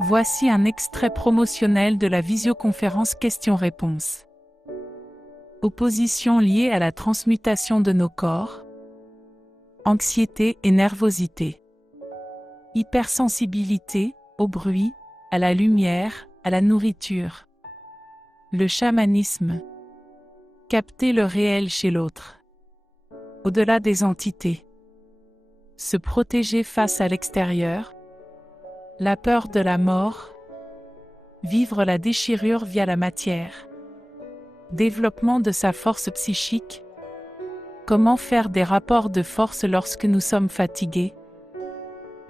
Voici un extrait promotionnel de la visioconférence questions-réponses. Opposition liée à la transmutation de nos corps. Anxiété et nervosité. Hypersensibilité, au bruit, à la lumière, à la nourriture. Le chamanisme. Capter le réel chez l'autre. Au-delà des entités. Se protéger face à l'extérieur. La peur de la mort. Vivre la déchirure via la matière. Développement de sa force psychique. Comment faire des rapports de force lorsque nous sommes fatigués.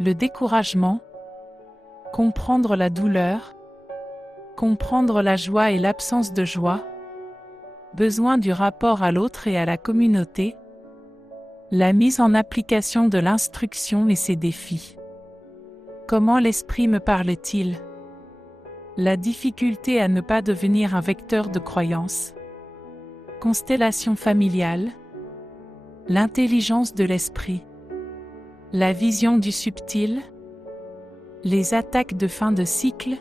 Le découragement. Comprendre la douleur. Comprendre la joie et l'absence de joie. Besoin du rapport à l'autre et à la communauté. La mise en application de l'instruction et ses défis. Comment l'esprit me parle-t-il? La difficulté à ne pas devenir un vecteur de croyance. Constellation familiale. L'intelligence de l'esprit. La vision du subtil. Les attaques de fin de cycle.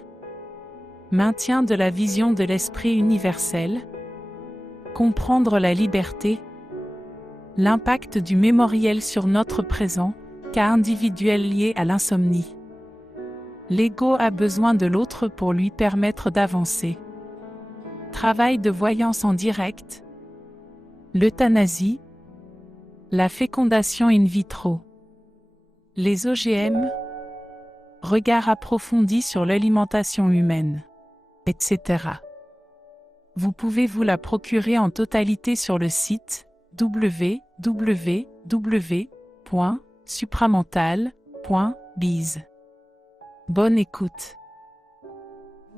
Maintien de la vision de l'esprit universel. Comprendre la liberté. L'impact du mémoriel sur notre présent, cas individuel lié à l'insomnie. L'ego a besoin de l'autre pour lui permettre d'avancer. Travail de voyance en direct. L'euthanasie. La fécondation in vitro. Les OGM. Regard approfondi sur l'alimentation humaine, etc. Vous pouvez vous la procurer en totalité sur le site www.supramental.biz. Bonne écoute.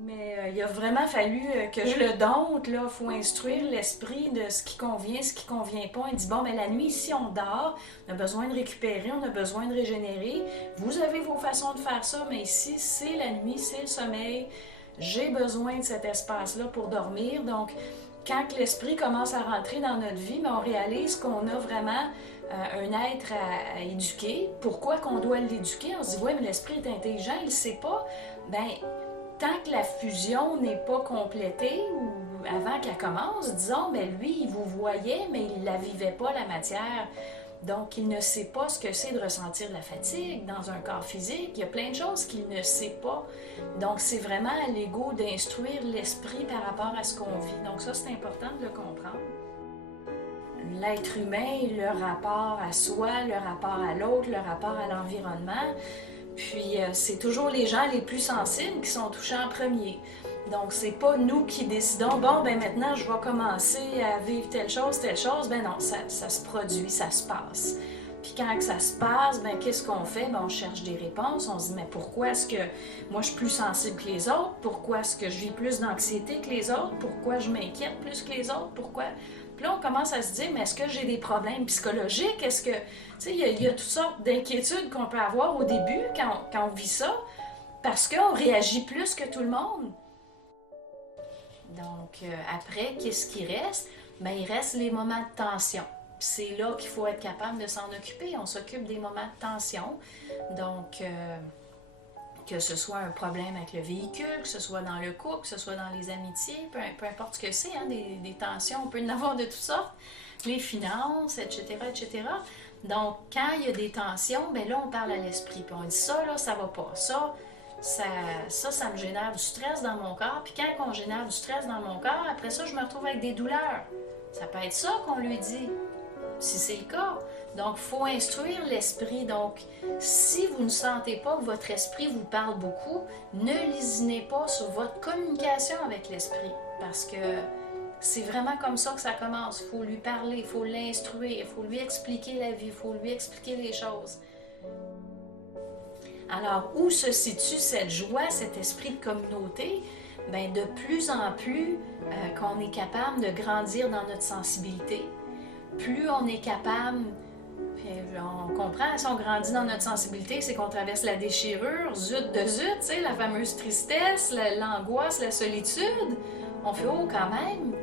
Mais il a vraiment fallu que je le dompte, là. Il faut instruire l'esprit de ce qui convient, ce qui convient pas. Il dit, bon, mais la nuit, ici, on dort, on a besoin de récupérer, on a besoin de régénérer. Vous avez vos façons de faire ça, mais ici, c'est la nuit, c'est le sommeil. J'ai besoin de cet espace-là pour dormir. Donc, quand l'esprit commence à rentrer dans notre vie, mais on réalise qu'on a vraiment un être à éduquer. Pourquoi qu'on doit l'éduquer? On se dit, oui, mais l'esprit est intelligent, il ne sait pas. Ben, tant que la fusion n'est pas complétée, ou avant qu'elle commence, disons, ben lui, il vous voyait, mais il ne la vivait pas, la matière. Donc, il ne sait pas ce que c'est de ressentir de la fatigue dans un corps physique. Il y a plein de choses qu'il ne sait pas. Donc, c'est vraiment à l'ego d'instruire l'esprit par rapport à ce qu'on vit. Donc, ça, c'est important de le comprendre. L'être humain, le rapport à soi, le rapport à l'autre, le rapport à l'environnement. Puis, c'est toujours les gens les plus sensibles qui sont touchés en premier. Donc, c'est pas nous qui décidons, bon, ben maintenant, je vais commencer à vivre telle chose. Ben non, ça se produit, ça se passe. Puis quand ça se passe, ben qu'est-ce qu'on fait? Ben on cherche des réponses. On se dit, mais pourquoi est-ce que moi, je suis plus sensible que les autres? Pourquoi est-ce que je vis plus d'anxiété que les autres? Pourquoi je m'inquiète plus que les autres? Pourquoi? Puis là, on commence à se dire, mais est-ce que j'ai des problèmes psychologiques? Est-ce que, tu sais, il y a toutes sortes d'inquiétudes qu'on peut avoir au début quand on vit ça, parce qu'on réagit plus que tout le monde. Donc, après, qu'est-ce qui reste? Ben, il reste les moments de tension. C'est là qu'il faut être capable de s'en occuper. On s'occupe des moments de tension. Donc, que ce soit un problème avec le véhicule, que ce soit dans le couple, que ce soit dans les amitiés, peu importe ce que c'est, hein, des tensions, on peut en avoir de toutes sortes, les finances, etc., etc. Donc, quand il y a des tensions, ben là, on parle à l'esprit, puis on dit ça, là, ça va pas, ça me génère du stress dans mon corps, puis quand on génère du stress dans mon corps, après ça, je me retrouve avec des douleurs. Ça peut être ça qu'on lui dit, si c'est le cas. Donc, il faut instruire l'esprit. Donc, si vous ne sentez pas que votre esprit vous parle beaucoup, ne lésinez pas sur votre communication avec l'esprit. Parce que c'est vraiment comme ça que ça commence. Il faut lui parler, il faut l'instruire, il faut lui expliquer la vie, il faut lui expliquer les choses. Alors, où se situe cette joie, cet esprit de communauté? Bien, de plus en plus qu'on est capable de grandir dans notre sensibilité, plus on est capable, puis on comprend, si on grandit dans notre sensibilité, c'est qu'on traverse la déchirure, zut de zut, tu sais, la fameuse tristesse, l'angoisse, la solitude. On fait « oh, quand même ».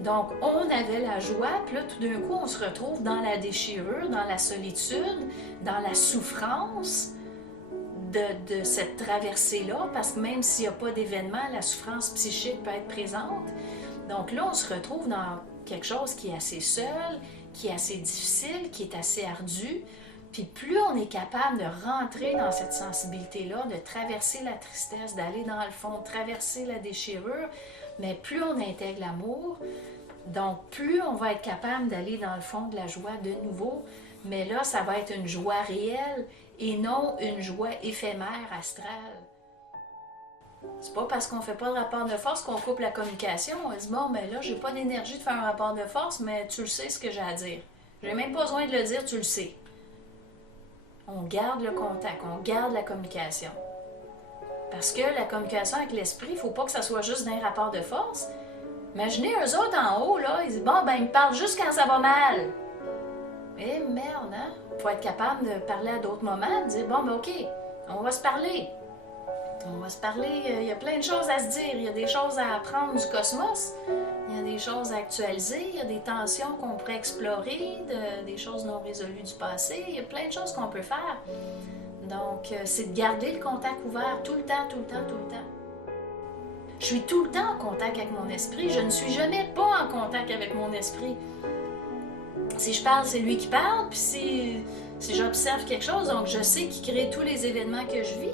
Donc, on avait la joie, puis là, tout d'un coup, on se retrouve dans la déchirure, dans la solitude, dans la souffrance. de cette traversée-là, parce que même s'il n'y a pas d'événement, la souffrance psychique peut être présente. Donc là, on se retrouve dans quelque chose qui est assez seul, qui est assez difficile, qui est assez ardu. Puis plus on est capable de rentrer dans cette sensibilité-là, de traverser la tristesse, d'aller dans le fond, de traverser la déchirure, mais plus on intègre l'amour, donc plus on va être capable d'aller dans le fond de la joie de nouveau. Mais là, ça va être une joie réelle et non une joie éphémère, astrale. C'est pas parce qu'on fait pas de rapport de force qu'on coupe la communication. On se dit, bon, ben là, j'ai pas d'énergie de faire un rapport de force, mais tu le sais ce que j'ai à dire. J'ai même pas besoin de le dire, tu le sais. On garde le contact, on garde la communication. Parce que la communication avec l'esprit, il faut pas que ça soit juste d'un rapport de force. Imaginez eux autres en haut, là, ils disent, bon, ben, ils me parlent juste quand ça va mal. Eh merde, hein? Faut être capable de parler à d'autres moments, de dire, bon, ben, OK, on va se parler. On va se parler, il y a plein de choses à se dire, il y a des choses à apprendre du cosmos, il y a des choses à actualiser, il y a des tensions qu'on pourrait explorer, des choses non résolues du passé, il y a plein de choses qu'on peut faire. Donc, c'est de garder le contact ouvert tout le temps, tout le temps, tout le temps. Je suis tout le temps en contact avec mon esprit, je ne suis jamais pas en contact avec mon esprit. Si je parle, c'est lui qui parle, puis si j'observe quelque chose, donc je sais qu'il crée tous les événements que je vis.